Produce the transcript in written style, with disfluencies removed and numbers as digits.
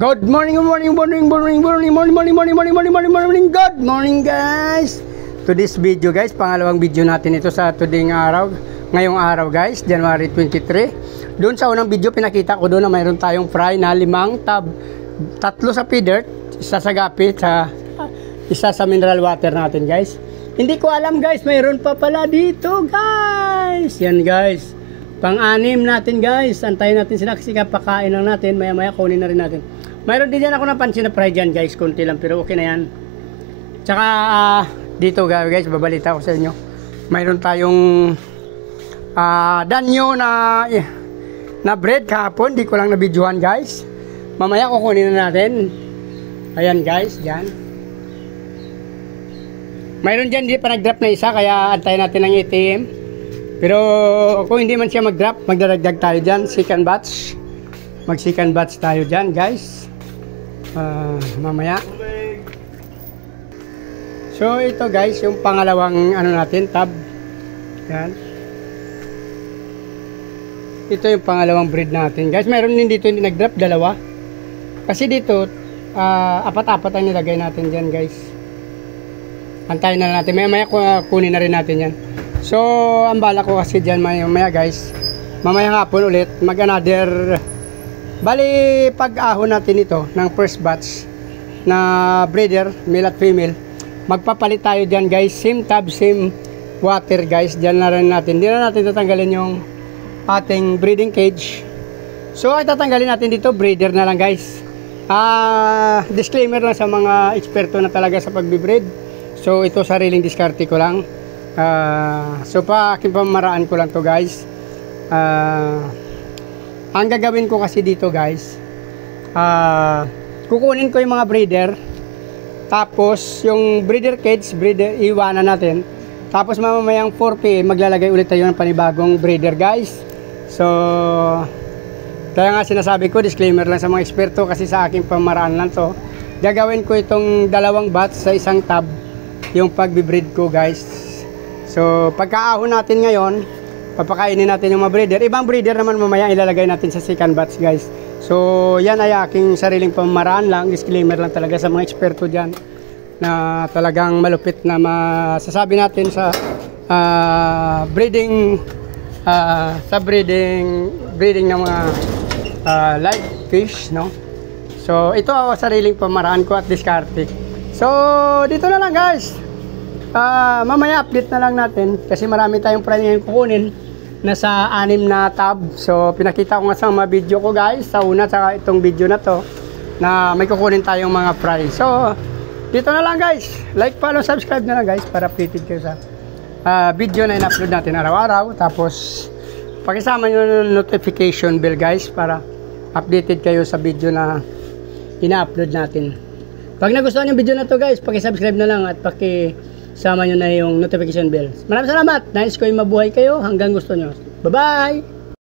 Good morning, good morning, good morning guys. To this video guys, pangalawang video natin ito sa today's araw. Ngayong araw guys, January 23. Doon sa unang video pinakita ko doon na mayroon tayong fry na 5 tab. 3 sa pea dirt, isa sa gapit, isa sa mineral water natin guys. Hindi ko alam guys, mayroon pa pala dito guys. Yan guys, pang-anim natin guys. Antayin natin sila kasi kapakain lang natin. Maya maya kunin na rin natin. Mayroon din yan ako napansin na fry dyan guys, konti lang pero okay na yan. Tsaka dito guys, babalita ko sa inyo, mayroon tayong danyo na bread kahapon, di ko lang nabidyohan guys. Mamaya kukunin na natin. Ayan guys, dyan mayroon dyan, di pa nag-drop na isa, kaya antayin natin ang ATM. Pero kung hindi man siya mag-drop, magdaragdag tayo dyan, second batch. Mag-second batch tayo dyan guys. Mamaya. So ito guys, yung pangalawang ano natin, tab. Yan. Ito yung pangalawang breed natin guys. Mayroon din dito hindi nag-drop, dalawa. Kasi dito, apat-apat ang nilagay natin dyan guys. Antayin na natin. Maya kunin na rin natin yan. So ang bala ko kasi dyan maya guys, mamaya hapon ulit mag another. Bali pag-ahon natin ito ng first batch na breeder, male at female, magpapalit tayo dyan guys. Same tab, same water guys. Dyan na rin natin. Hindi na natin tatanggalin yung ating breeding cage. So ay tatanggalin natin dito, breeder na lang guys. Disclaimer lang sa mga eksperto na talaga sa pagbibreed. So ito sariling diskarte ko lang. So pa aking pamaraan ko lang to guys. Ang gagawin ko kasi dito guys, kukunin ko yung mga breeder, tapos yung breeder cage, iwanan natin, tapos mamamayang 4 PM maglalagay ulit tayo ng panibagong breeder guys. So kaya nga sinasabi ko, disclaimer lang sa mga eksperto kasi sa aking pamaraan lang to. Gagawin ko itong dalawang batch sa isang tab yung pagbibreed ko guys. So pagkaahon natin ngayon, papakainin natin yung mga breeder. Ibang breeder naman mamaya ilalagay natin sa second batch guys. So yan ay aking sariling pamaraan lang. Disclaimer lang talaga sa mga eksperto dyan na talagang malupit na masasabi natin sa breeding ng mga live fish, no? So ito ang sariling pamaraan ko at diskarte. So dito na lang guys. Mamaya update na lang natin kasi marami tayong fry ngayon kukunin. Nasa 6 na tab. So pinakita ko nga sa mga video ko guys, sa una saka itong video na to, na may kukunin tayong mga fry. So dito na lang guys. Like, follow, subscribe na lang guys para updated kayo sa video na in-upload natin araw-araw. Tapos pakisama nyo yung notification bell guys para updated kayo sa video na ina-upload natin. Pag nagustuhan yung video na to guys, pakisubscribe na lang at pakisama nyo na yung notification bell. Maraming salamat. Nais ko yung mabuhay kayo hanggang gusto nyo. Bye-bye!